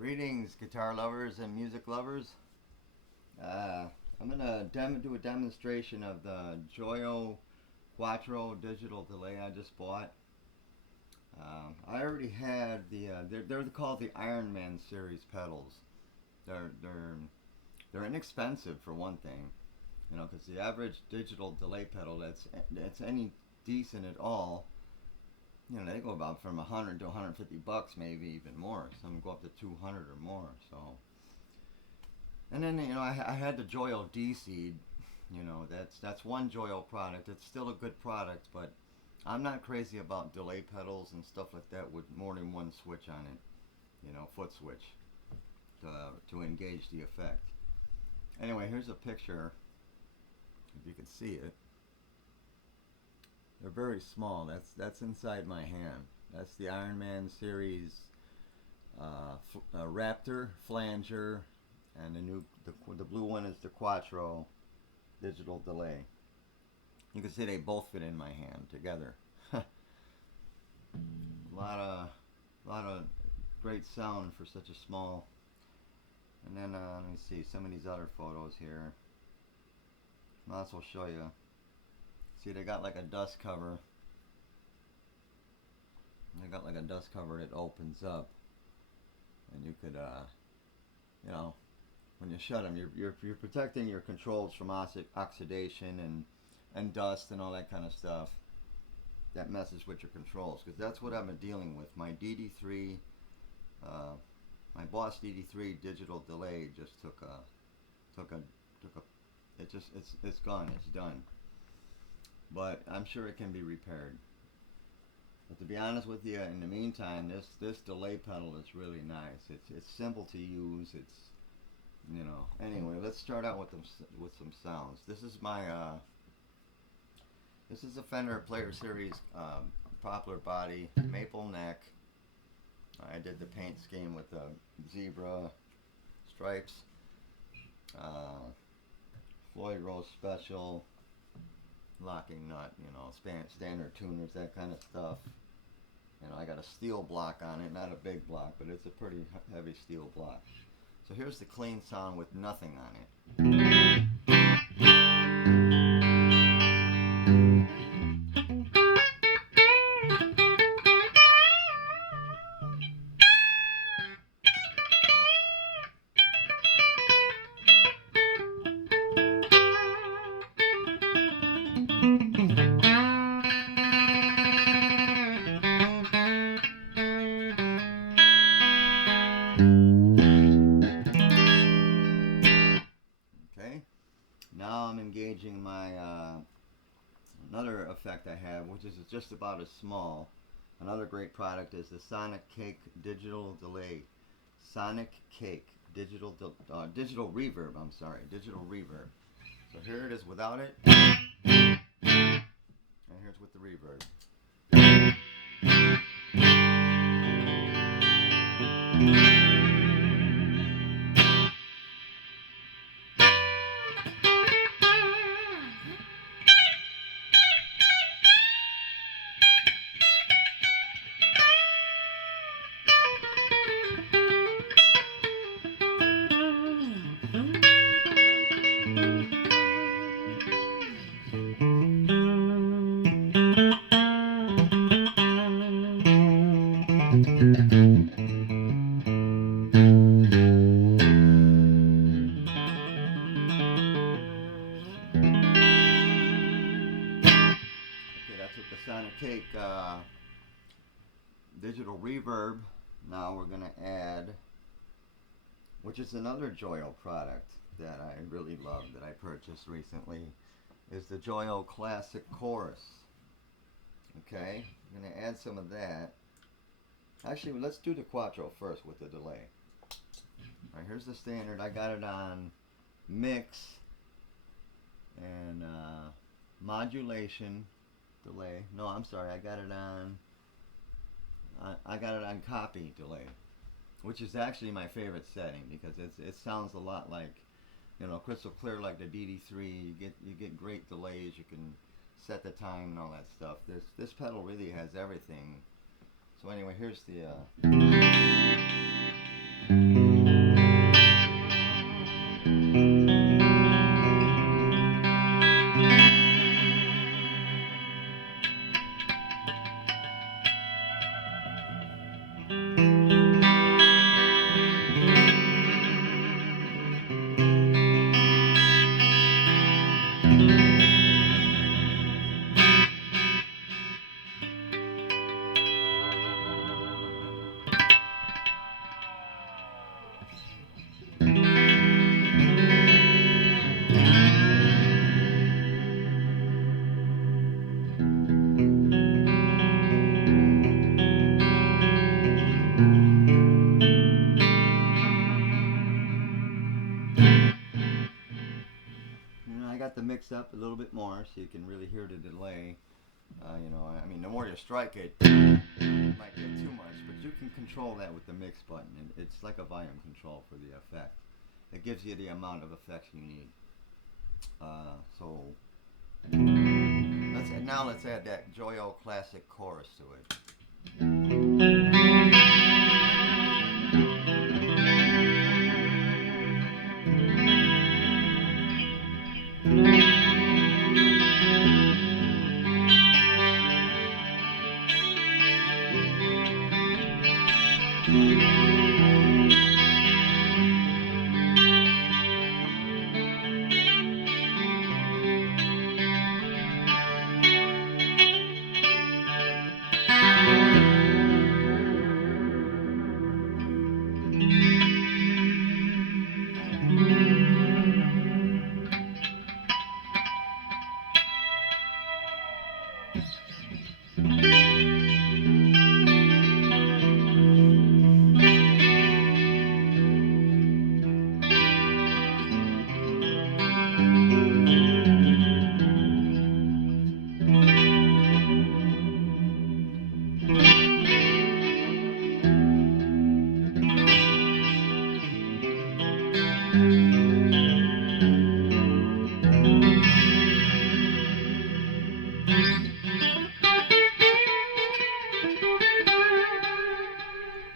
Greetings, guitar lovers and music lovers. I'm going to do a demonstration of the Joyo Quattro Digital Delay I just bought. I already had they're called the Iron Man series pedals. They're inexpensive for one thing, you know, because the average digital delay pedal that's any decent at all, you know, they go about from 100 to 150 bucks, maybe even more. Some go up to 200 or more. So, and then you know, I had the Joyo D-Seed. You know, that's one Joyo product. It's still a good product, but I'm not crazy about delay pedals and stuff like that with more than one switch on it. You know, foot switch to engage the effect. Anyway, here's a picture. If you can see it. They're very small. That's inside my hand. That's the Iron Man series Raptor flanger, and the blue one is the Quattro digital delay. You can see they both fit in my hand together. a lot of great sound for such a small. And then let me see some of these other photos here. I'll also show you. See, they got like a dust cover. They got like a dust cover that opens up, and you could, you know, when you shut them, you're protecting your controls from oxidation and dust and all that kind of stuff that messes with your controls. Because that's what I've been dealing with. My DD3, my Boss DD3 digital delay just it's gone. It's done. But I'm sure it can be repaired. But to be honest with you, in the meantime, this delay pedal is really nice. It's simple to use. It's, you know. Anyway, let's start out with some sounds. This is my this is a Fender Player Series poplar body, maple neck. I did the paint scheme with the zebra stripes. Floyd Rose Special. Locking nut, you know, standard tuners, that kind of stuff. You know, I got a steel block on it, not a big block, but it's a pretty heavy steel block. So here's the clean sound with nothing on it. Okay, now I'm engaging my another effect I have, which is just about as small. Another great product is the Sonic Cake Digital Delay. Sonic Cake Digital Reverb. I'm sorry, Digital Reverb. So here it is without it, and here's with the reverb. Okay, that's with the Sonic Cake digital reverb. Now we're going to add, which is another Joyo product that I really love that I purchased recently, is the Joyo Classic Chorus. Okay, I'm going to add some of that. Actually, let's do the Quattro first with the delay. Alright, here's the standard. I got it on mix and modulation delay. No, I'm sorry. I got it on copy delay, which is actually my favorite setting because it sounds a lot like, you know, crystal clear like the DD3. You get great delays. You can set the time and all that stuff. This pedal really has everything. So anyway, here's the I got the mix up a little bit more so you can really hear the delay. I mean, the more you strike it, it might get too much, but you can control that with the mix button. And it's like a volume control for the effect. It gives you the amount of effects you need. So let's add that Joyo classic chorus to it.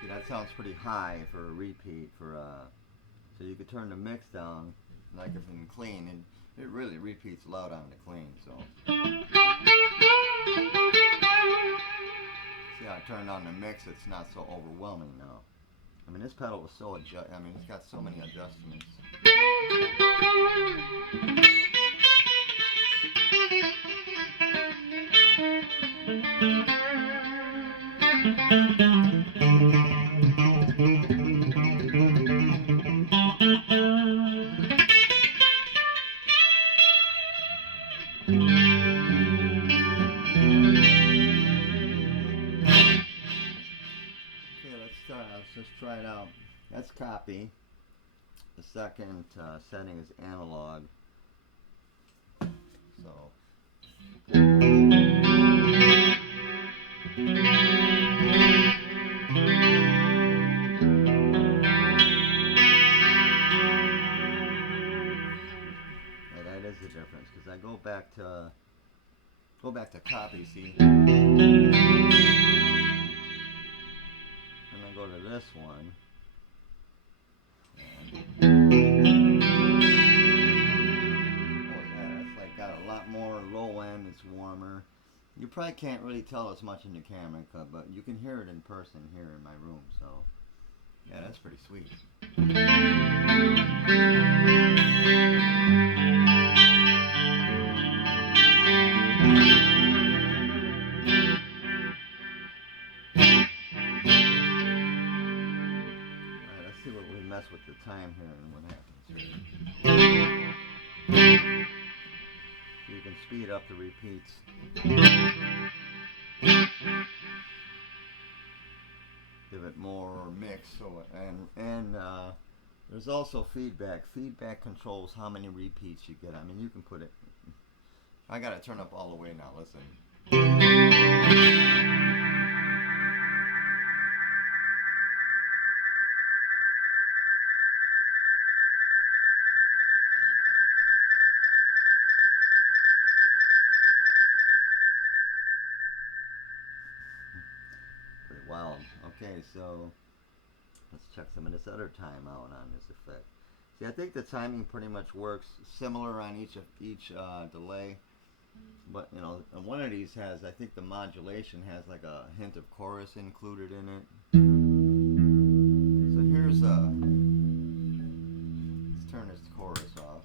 See, that sounds pretty high for a repeat. So you could turn the mix down, like if in clean, and it really repeats loud on the clean. So see how I turned on the mix? It's not so overwhelming now. I mean, this pedal was so it's got so many adjustments. Let's just try it out. That's copy. The second setting is analog. So. Yeah, that is the difference because I go back to copy, see, and I go to this one. That's like got a lot more low end. It's warmer. You probably can't really tell as much in the camera, but you can hear it in person here in my room. So, yeah, that's pretty sweet. Alright, let's see what we mess with the time here and what happens here. You can speed up the repeats. Give it more mix. There's also feedback. Feedback controls how many repeats you get. I mean, you can put it. I gotta turn up all the way now. Listen. Pretty wild. Okay, so Let's check some of this other time out on this effect. See, I think the timing pretty much works similar on each delay, but you know, and one of these has, I think the modulation has like a hint of chorus included in it. So here's let's turn this chorus off.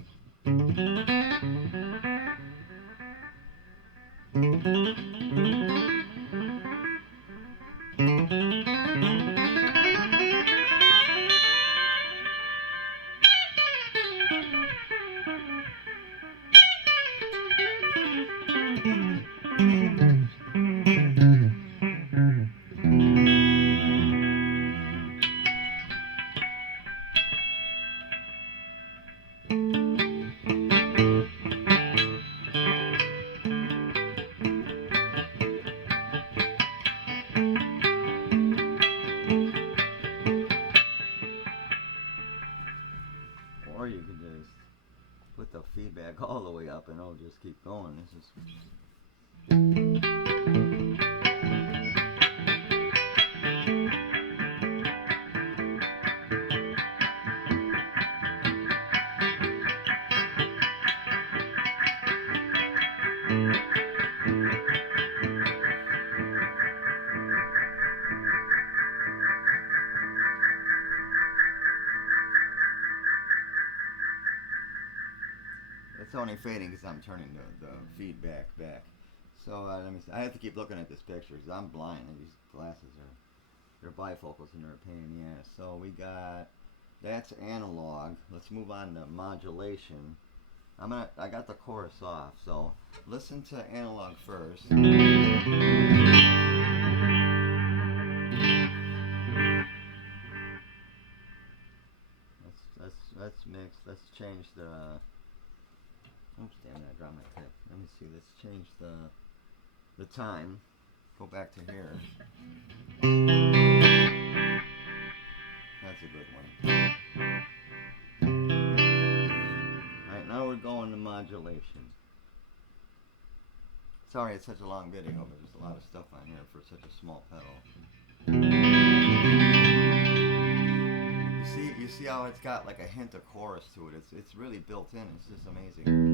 Or you could just put the feedback all the way up and it'll just keep going. This is it's only fading because I'm turning the feedback back. So let me see. I have to keep looking at this picture because I'm blind and these glasses they're bifocals and they're a pain in the ass. So we got, that's analog. Let's move on to modulation. I got the chorus off, so listen to analog first. Let's mix. Let's change the. Oops, damn it! I dropped my tip. Let me see. Let's change the time. Go back to here. That's a good one. Alright, now we're going to modulation. Sorry it's such a long video, but there's a lot of stuff on here for such a small pedal. You see how it's got like a hint of chorus to it. It's really built in. It's just amazing.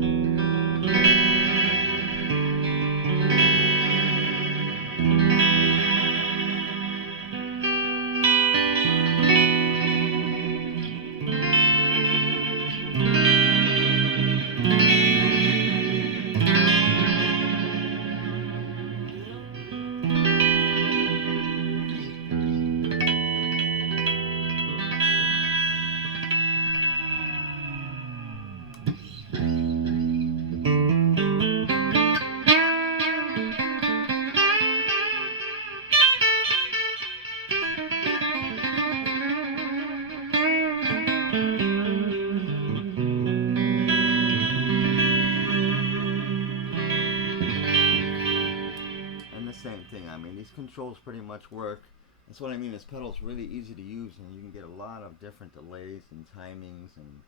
Same thing. I mean, these controls pretty much work. That's what I mean. This pedal's really easy to use, and you can get a lot of different delays and timings, and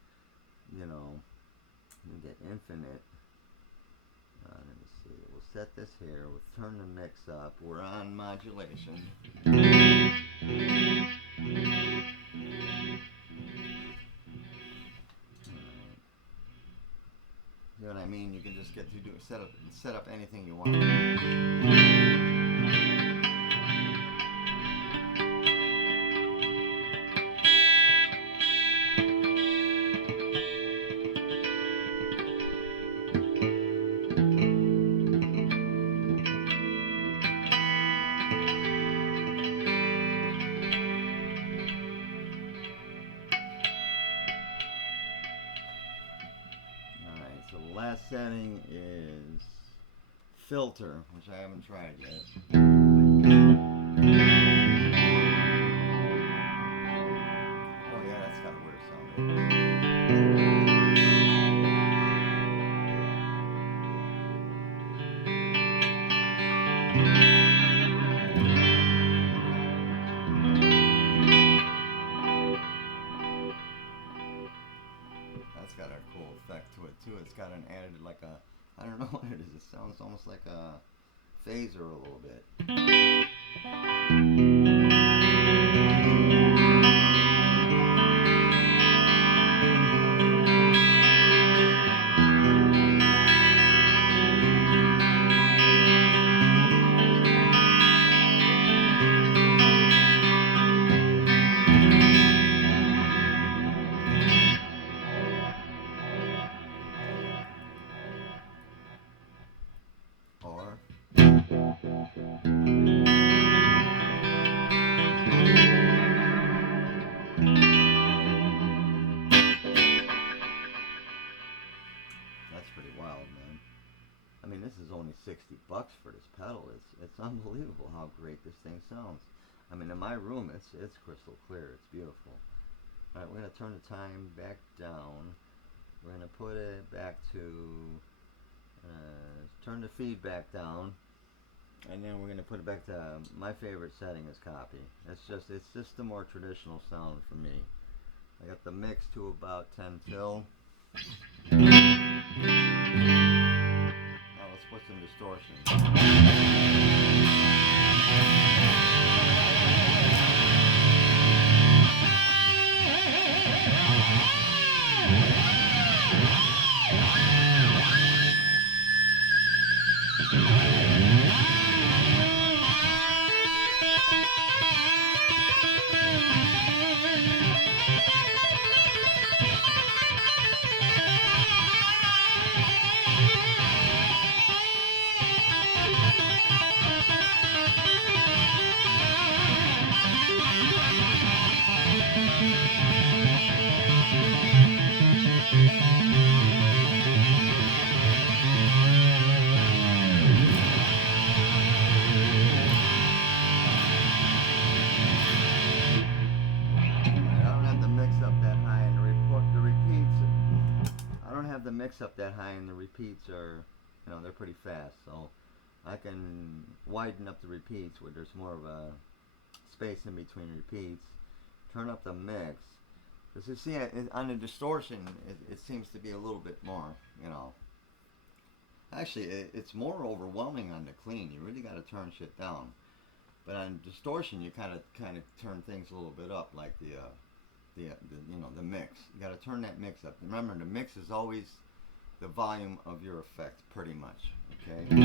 you know, you can get infinite. Let me see. We'll set this here. We'll turn the mix up. We're on modulation. You know what I mean? You can just get to do set up anything you want. So the last setting is filter, which I haven't tried yet. Oh yeah, that's got a weird sound. That's got a cool effect to it too. It's got an added like a, I don't know what it is. It sounds almost like a phaser a little bit. only $60 for this pedal. It's unbelievable how great this thing sounds. I mean, in my room, it's crystal clear. It's beautiful. All right, we're gonna turn the time back down. We're gonna put it back to turn the feedback down, and then we're gonna put it back to my favorite setting is copy. It's just the more traditional sound for me. I got the mix to about 10 till. Now let's put some distortion. Mix up that high, and the repeats are, they're pretty fast, so I can widen up the repeats where there's more of a space in between repeats, turn up the mix, because you see on the distortion it seems to be a little bit more, actually it's more overwhelming on the clean. You really got to turn shit down, but on distortion you kind of turn things a little bit up, like the mix. You got to turn that mix up. Remember, the mix is always the volume of your effect, pretty much. Okay. See,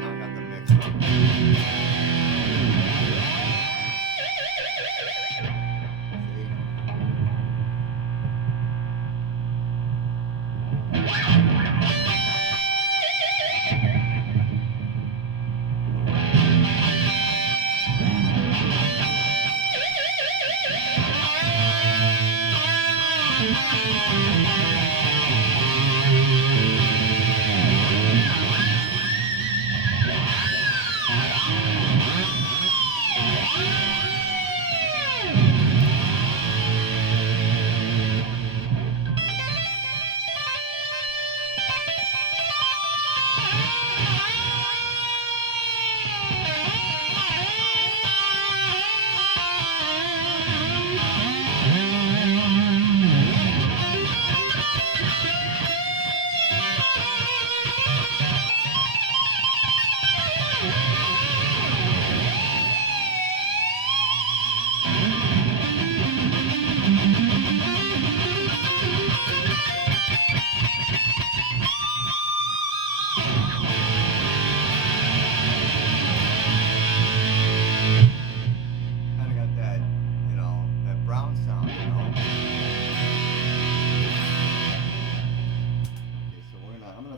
now I got the mix up.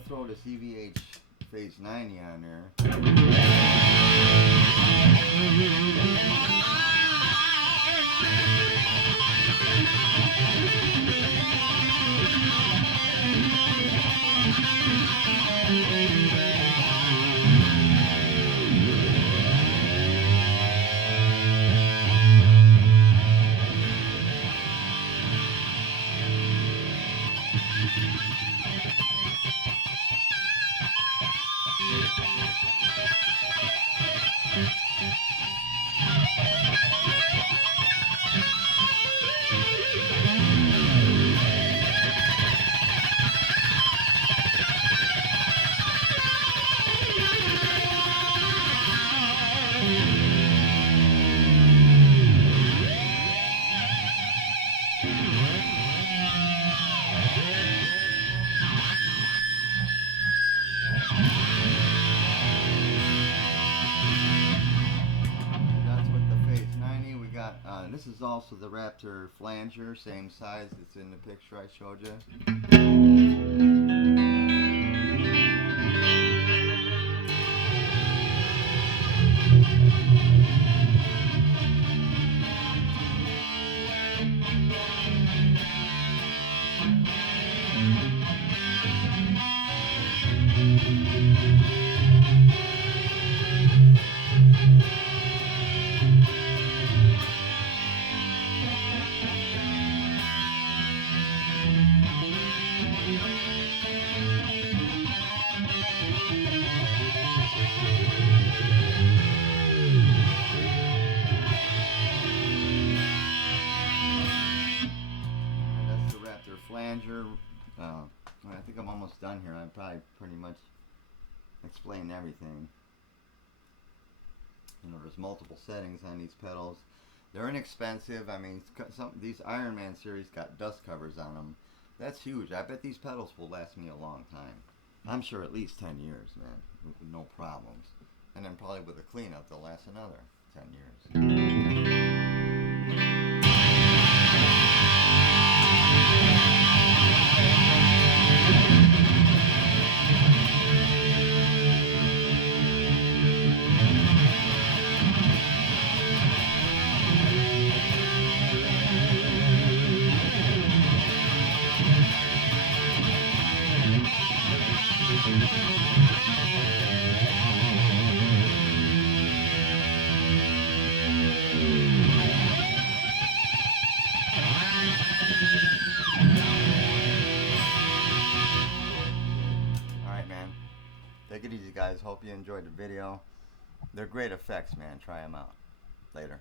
Throw this EVH Phase 90 on there. This is also the Raptor flanger, same size that's in the picture I showed you. manager. I think I'm almost done here. I probably pretty much explained everything. You know, there's multiple settings on these pedals. They're inexpensive. I mean, these Iron Man series got dust covers on them. That's huge. I bet these pedals will last me a long time. I'm sure at least 10 years, man. No problems. And then probably with a cleanup, they'll last another 10 years. Alright, man. Take it easy, guys. Hope you enjoyed the video. They're great effects, man. Try them out. Later.